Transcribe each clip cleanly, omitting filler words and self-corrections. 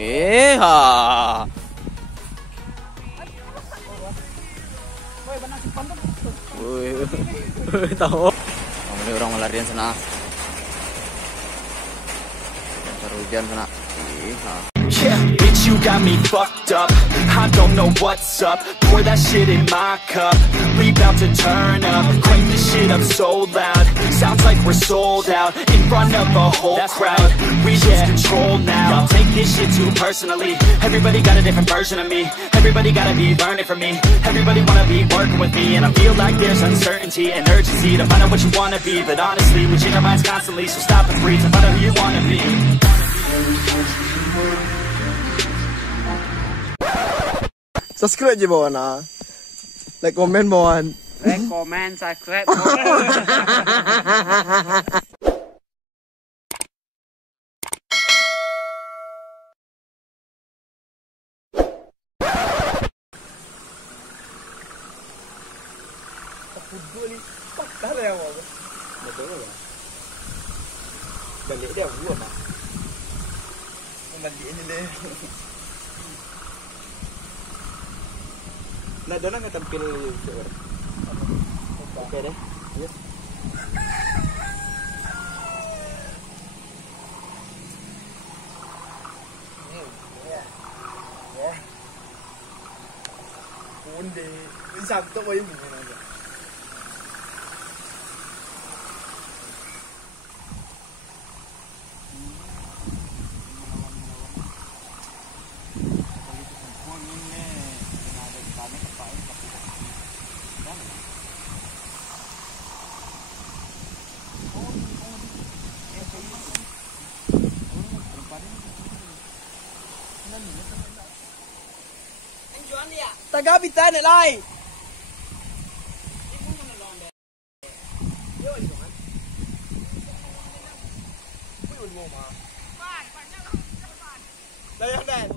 Ha. Wih, tahu. Ini orang melarian sana. Hujan sana. Yeah, bitch, you got me fucked up. I don't know what's up. Pour that shit in my cup. We bout to turn up. Crank this shit up so loud. Sounds like we're sold out in front of a whole crowd. We lose control now. Y'all take this shit too personally. Everybody got a different version of me. Everybody gotta be learning from me. Everybody wanna be working with me, and I feel like there's uncertainty and urgency to find out what you wanna be. But honestly, we change our minds constantly, so stop and breathe to find out who you wanna be. Subscribe je bawah na. Like, comment bawah. Like, comment, subscribe. Balik dia buat mah. Balik ni deh. Nah, dona nggak tampil seorang. Oke deh. Ya. Ya. Kunde, bisa tuh main begini aja. Taga bitan lại. Đây không đây.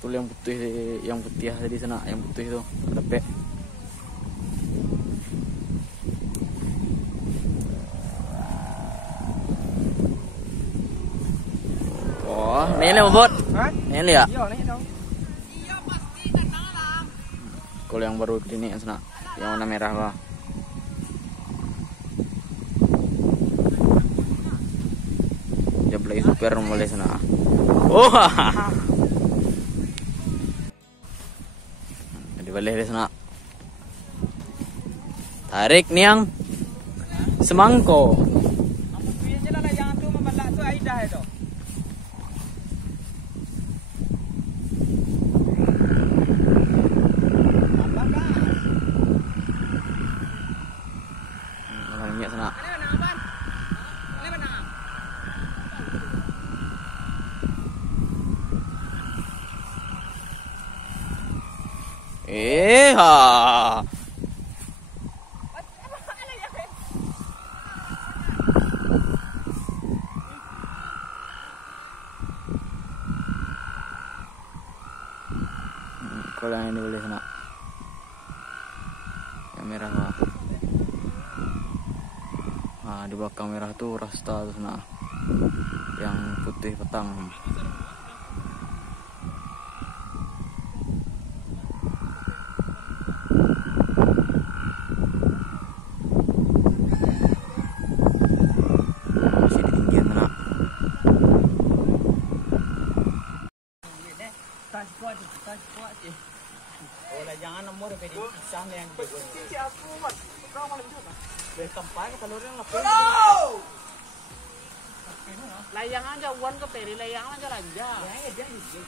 Tuh yang putih tadi sana, yang putih itu ada P. Oh, ini lah bot. Ini ya. Iya pasti tenang lah. Kalau yang baru ini sana, yang warna merah kah? Dia beli super mulai sana. Oh. Balik di sana. Tarik niang semangko. Orangnya sana. Ha. Kalau yang ini boleh sana. Yang merah lah. Nah, di belakang merah tuh rasta tuh sana. Yang putih petang. Jangan nomor kayak pisang yang cici aku mat kau malam juga dari tempat ke telurnya lapor layang aja uan ke peri layang aja lanja ya dia hijau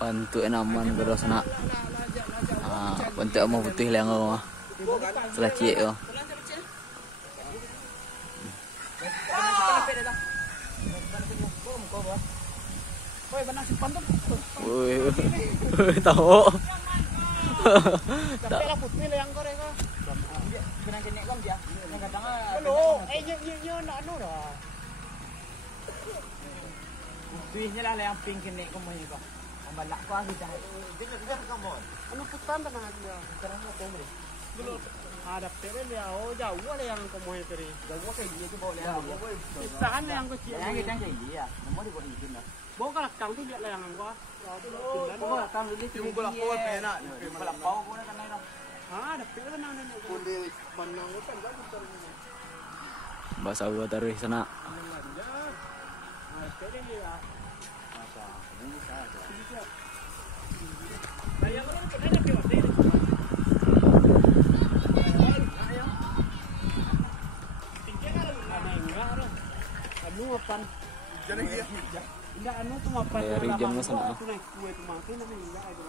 bantu enaman ke sana. Bantu mau putih yang mah setelah cie yo. Woi, benang simpan tuh. Wih, tahu. Tapi lah putih lah yang korek kok. Benang jenek kok dia. Yang kadang ah. Yo nak anu dah. Putihnya lah yang pink jenek kok mau kok. Ambalak kok kita. Dia kamu. Anu putan tanah dia. Sekarang apa boleh? Dulu ada pere dia. Oh, jauh lah yang kamu itu ni. Jauh kayak dia tu bawa yang. Pisahan yang kecil. Yang kita kayak dia. Nomor dibuat itu dah. Bawa kelakang tu dia lah yang gua. Bawa kelakang tu dia. Yang gua lapor penak. Gua lapor gua nak kena dah. Ada pere tenang ni. Kunde panang kan kan putar. Bahasa gua taruh sana. Pere dia. Masa. Ini saja. Bayang orang tu ada ke hotel. Anu apa? Jangan dia. Enggak anu tu apa? Dari jam sana. Tu naik kue tu makan tapi enggak ada.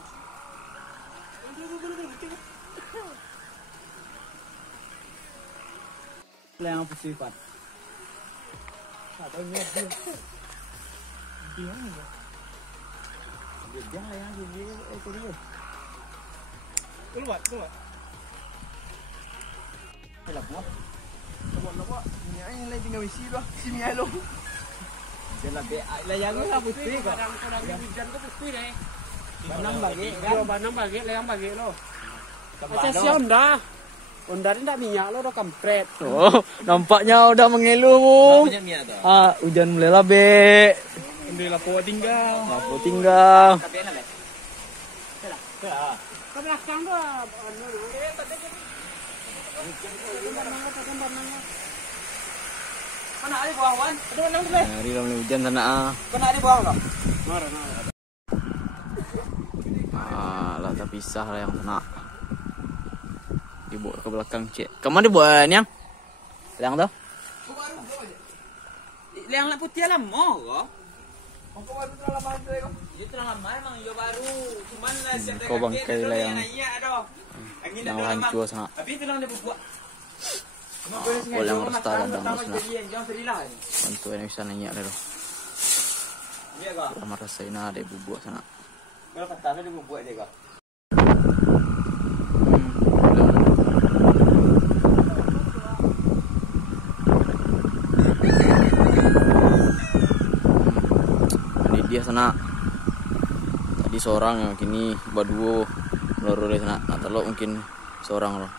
Yang putih Pak. Ada nyet dia. Dia ni. Dia yang dia itu dia. Keluar. Helak buah. Buat. Ni ai lai tinggal isi dah. Sini ai lo. Jelah be lai yang lah putih kok. Kadang hujan tu putih deh. Banam bagi kan. Banam bagi lai yang bagi lo. Macam si Honda. Honda ni tak minyak lo dah kampret. Oh, nampaknya udah mengeluh. Hujan mulai lah be. Ambil lapo tinggal. Lapo tinggal. Ke belakang tu anu. Mana ada buang wan? Ada mana tu? Hari dah mulai hujan sana. Mana ada buang tak? Mana. Lah terpisah lah yang sana. Dibawa ke belakang cik. Kemana dibawa yang? Yang tu? Yang nak putih lama ke? Kau baru terlalu lama tu kau. Dia terang lama memang dia baru. Cuman lah siap Kau bangkai lah yang yang hancur sana. Tapi terang dia buat. Oh, yang resta kadang sana. Jangan serilah ni. Bantu yang bisa nanya dah. Dia kah? Lama rasain ada bubuk sana. Kalau kata dia buat dia kah? Ini dia sana. Tadi seorang yang kini berdua meluru dari sana. Nah, telok mungkin seorang loh.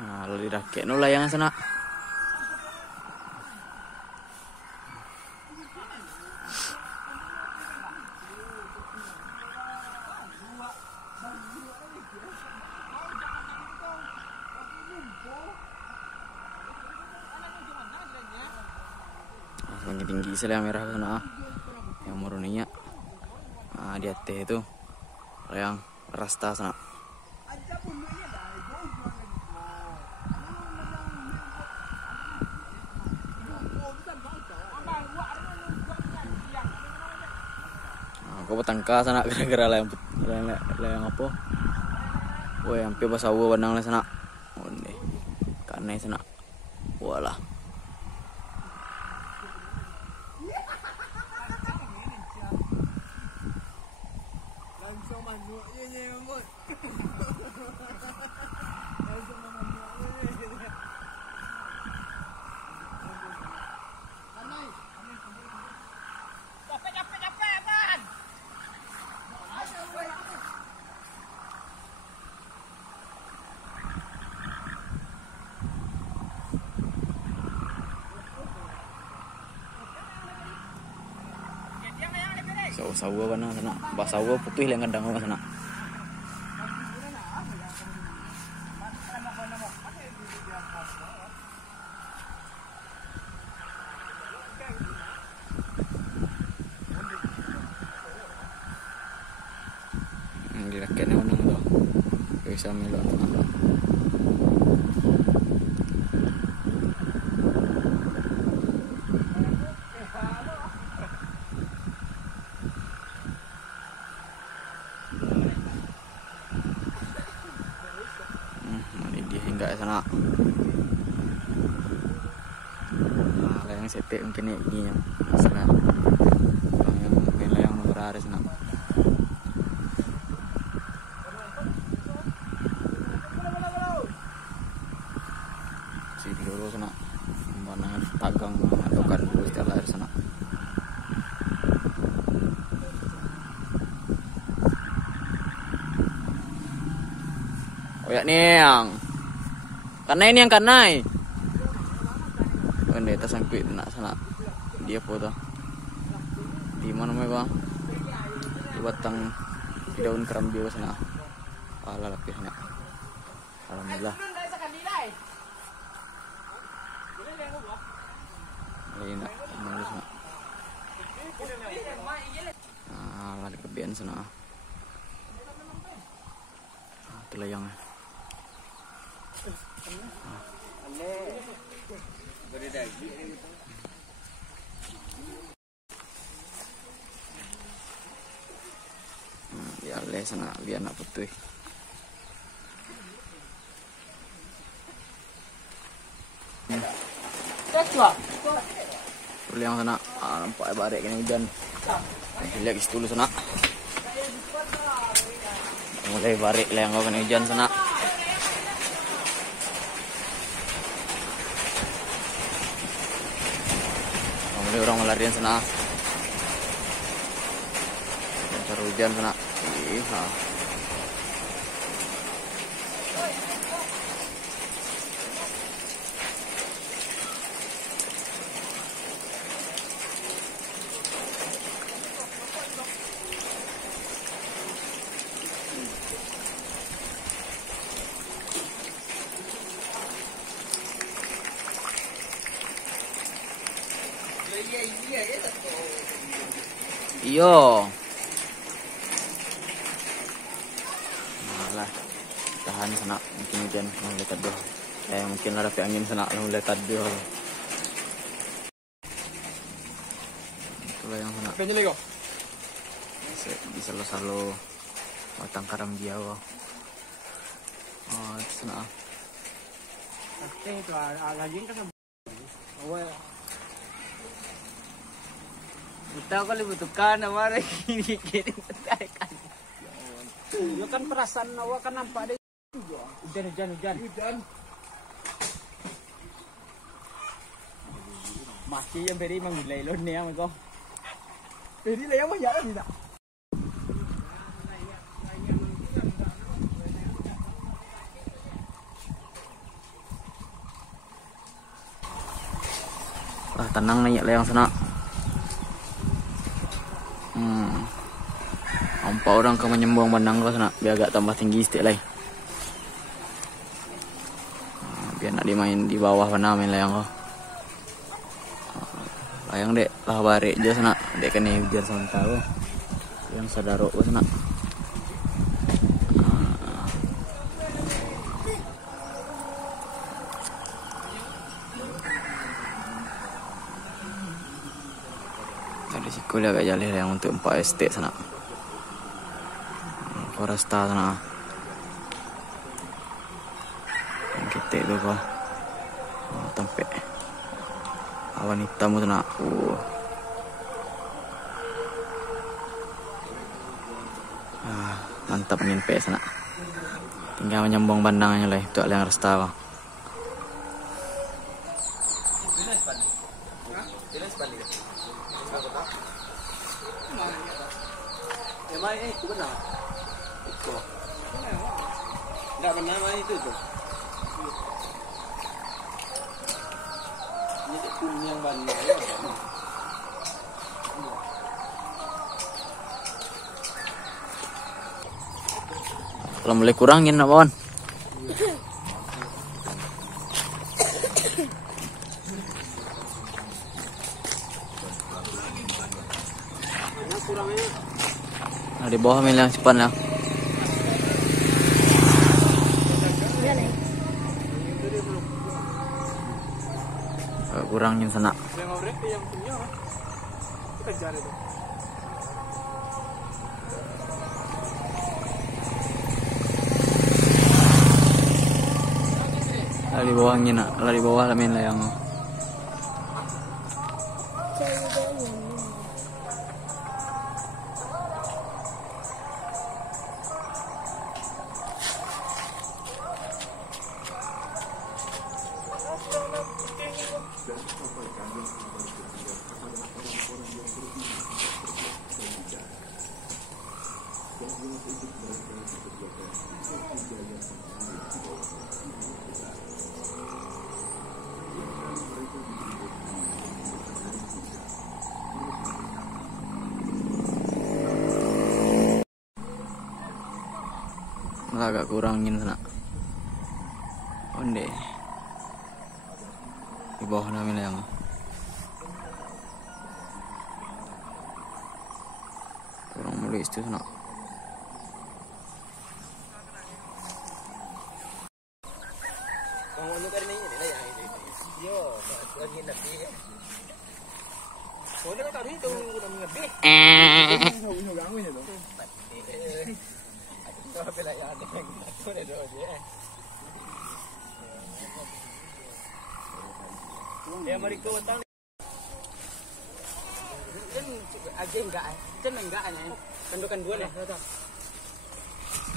Nah, lalu rakyat no layangan sana. Semakin tinggi selayang merah ke sana. Yang meruninya. Nah, di atas itu layang rasta sana. Kau bertangka sana gara-gara layang apa? Woi, hampir basawa bandang lah sana. Oh ni, kanai sana. Walah. Langsung manuk ye mambut. Sawa bandang sana. Basawa putih yang kadang sana. Di rakyatnya mana tu? Bisa melon. enggak sana. Nah, layang setek mungkin ini yang sana. Yang main layang nomor hari sana. Si dulu sana. Mana tagang atau kan dulu setelah air sana. Oh ya nih yang kanai ini yang kanai. Kan deta sangkut nak sana. Dia foto. Di mana mai bang? Di batang di daun kerambil sana. Ala laki sana. Alhamdulillah. Ini nak mana sana. Ah, lari ke bian sana. Itu layang. Ya le sana biar nak putih. Yang sana nampak barek kena hujan. Lihat ke situ sana. Mulai barek lah yang kau kena hujan sana. Mulai orang melarian sana. Cari hujan sana. Iya. Iyo. Malah tahan sana mungkin hujan mulai teduh. Mungkin ada angin sana mulai teduh. Itulah yang sana. Penyelego. Bisa lo salo batang karam dia. Oh, itu sana. Itu lagi kan. Kita kali butuhkan nama ini kirim kan. Ya kan perasaan awak kan nampak deh. Hujan. Masih yang beri mengulai lo nih yang kau. Beri lah yang banyak lah tidak. Wah, tenang nih layang sana. Nampak orang ke menyembang bandang kau sana biar agak tambah tinggi sedikit lagi. Biar nak dimain di bawah mana main layang kau. Layang dek lah barek je sana dek kena hujan sementara. Yang sadarok kau sana. Tadi sikul agak jalih yang untuk 4 estate sana. Foresta sana. Yang ketek tu kau. Tempat awan hitam tu nak. Mantap nyampe sana. Tinggal menyambung bandangnya lah untuk yang resta kau. Itu benar. Enggak benar mah itu tuh. Ini kuning yang bandar. Kalau mulai kurangin nak kawan. Nah, di bawah main yang cepat lah. Kurangin sana. Yang punya kita cari tu. di bawah angin nak, lah di bawah main layang. Agak kurangin sana. Onde. Di bawah namin yang. Kurang mulai itu sana. Ya mari ko tang. Aja enggak, cen enggak nya. Kandukan dua nih.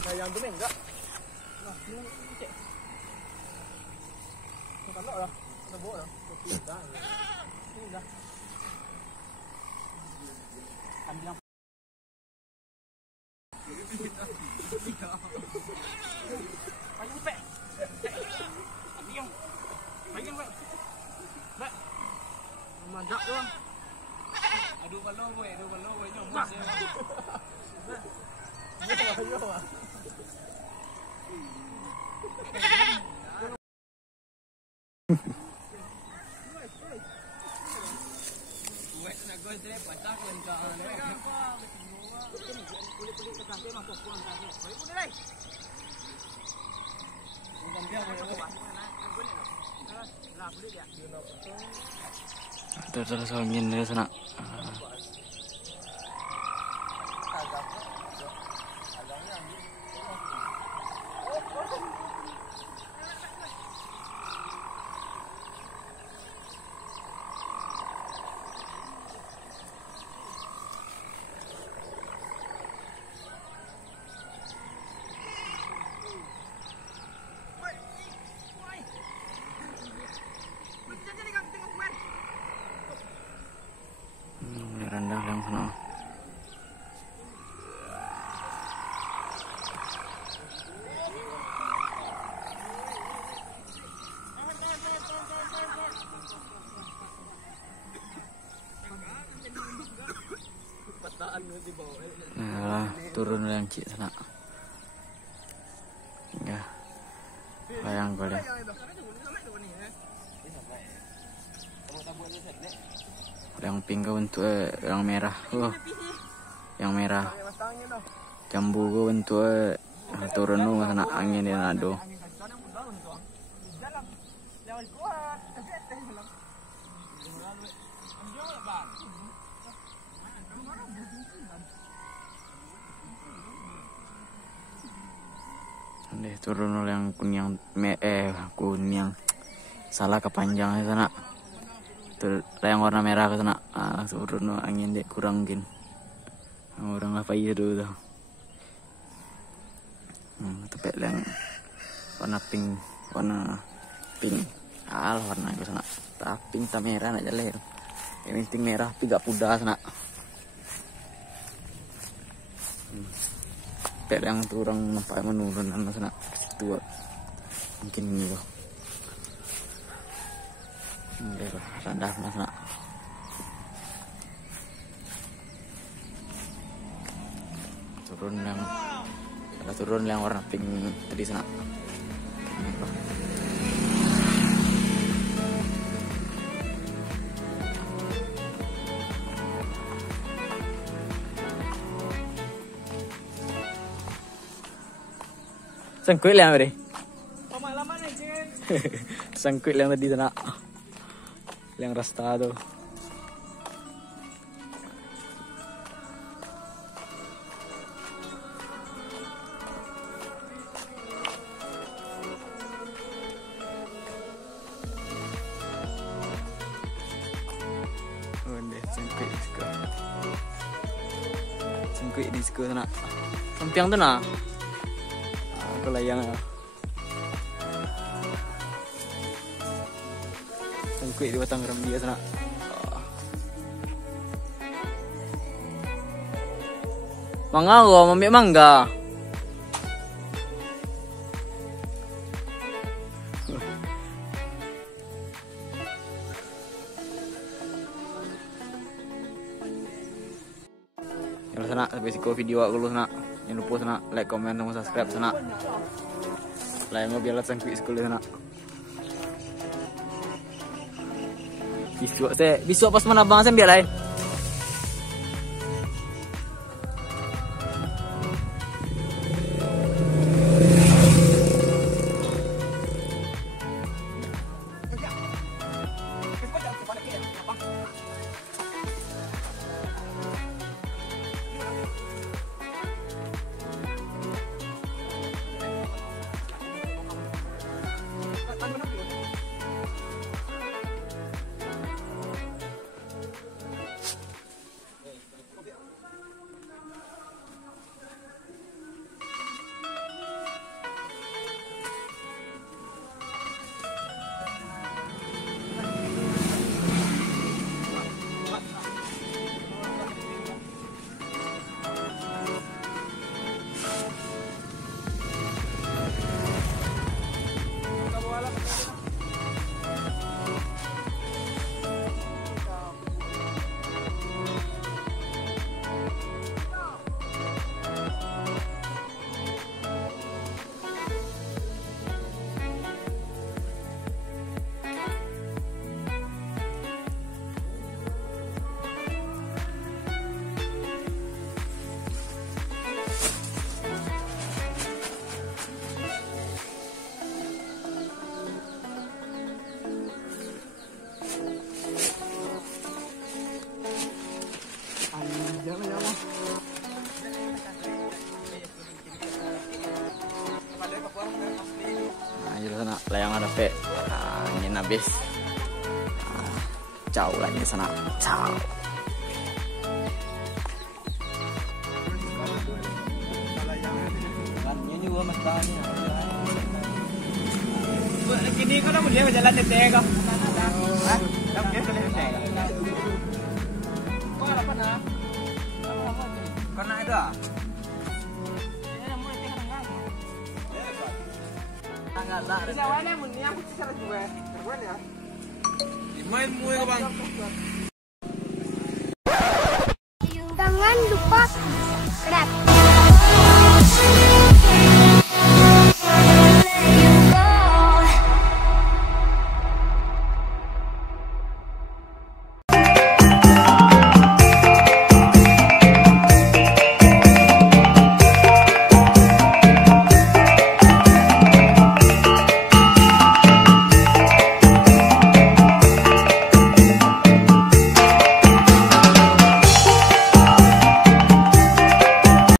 Sayang tuh enggak. Nah, ini cek. Kan lah. Ada bawa lah. Ini dah. Ambil. Payung pe. Payung. Payung pe. Ba. Mandak doang. Aduh balo boy, nyomot saya. Terus angin dari sana. Rendah yang sana. Nah, turun yang cik sana. Ya, bayang boleh. Yang pink untuk yang merah. Yang merah. Jambu gue untuk turun nu sana angin dia nado. Deh turun yang kuning kuning salah kepanjangnya sana. Yang warna merah ke sana. Turun angin deh kurangin. Orang apa iya dulu tuh. Tepek yang warna pink. Warna itu sana. Tak pink tak merah nak jalan. Yang penting merah tapi gak pudah sana. Tepek yang turun nampak menurun sana. Tua. Mungkin ini loh. Rendah sana. Turun yang warna pink tadi sana. Sangkuit yang tadi. Pengalaman aja. Sangkuit yang tadi sana. Yang rasta tuh. Sangkui disco sana. Sampiang tu na. Aku layang. Sangkui di batang rambia sana. Mangga ko, mambi mangga. Yang sana sampai siko video aku lu sana. Jangan lupa sana like, comment, sama subscribe sana. Lain mau biar sangkui sekolah sana. Besok pas mana bang saya biar lain. Sana layang ada pe ingin habis jauh lagi sana jauh ini gua mas tani Kini ko na mo dia jalan ni Tega. Ha? Dapat dia jalan ni Tega. Kau apa na? Karena itu ah. enggak tak Bisa wae mun ni aku cara juga. Terus ya. Main mue ka bang.